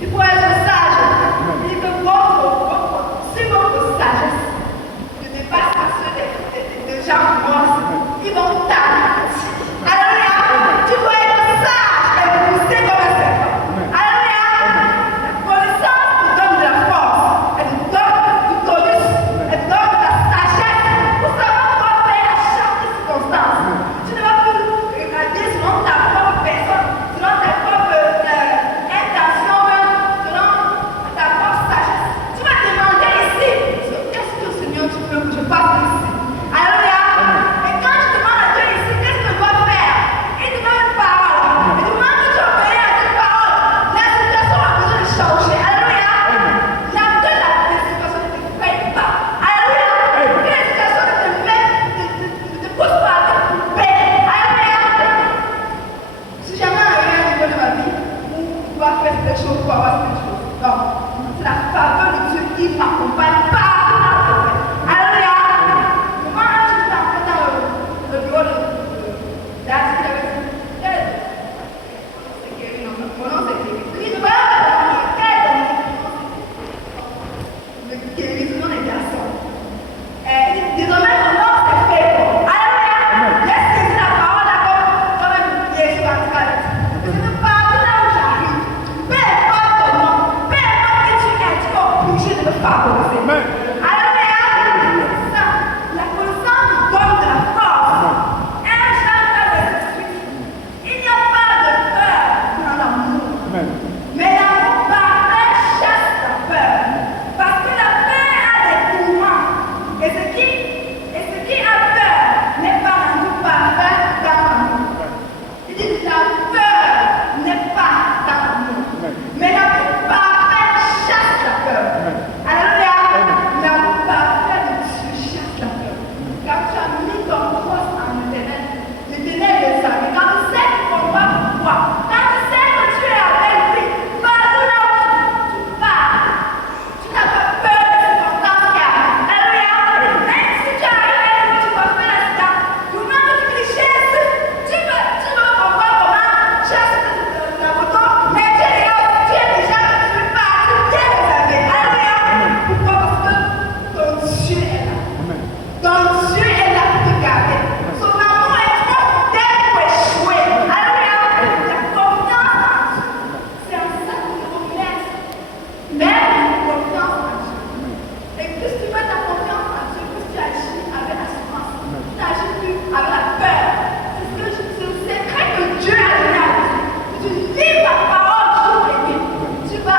Il faut être sage. Il dit que si votre sagesse ne dépasse pas ceux des gens qui pensent, ils vont t'anéantir. Alléluia. Tu dois être sage et pousser comme un serpent. Alléluia. La connaissance te donne de la force. Elle te donne du tonus. Elle te donne de la sagesse pour savoir quoi faire à chaque circonstance. Tu ne vas plus regarder selon ta propre personne, selon ta propre intention, selon ta propre sagesse. Tu vas demander ici, qu'est-ce que Seigneur tu veux que je fasse ici? Alléluia. Et quand tu demandes à Dieu ici, qu'est-ce que je dois faire? Il te donne une parole. Il demande que tu obéis à cette parole. La situation a besoin de changer. Alléluia. Il y a que la situation ne te fait pas. Alléluia. Que la situation ne te pousse pas à te couper. Alléluia. Si jamais il y a un niveau de ma vie où tu vas faire cette chose pour avoir cette chose. Non. C'est la faveur de Dieu qui m'accompagne partout.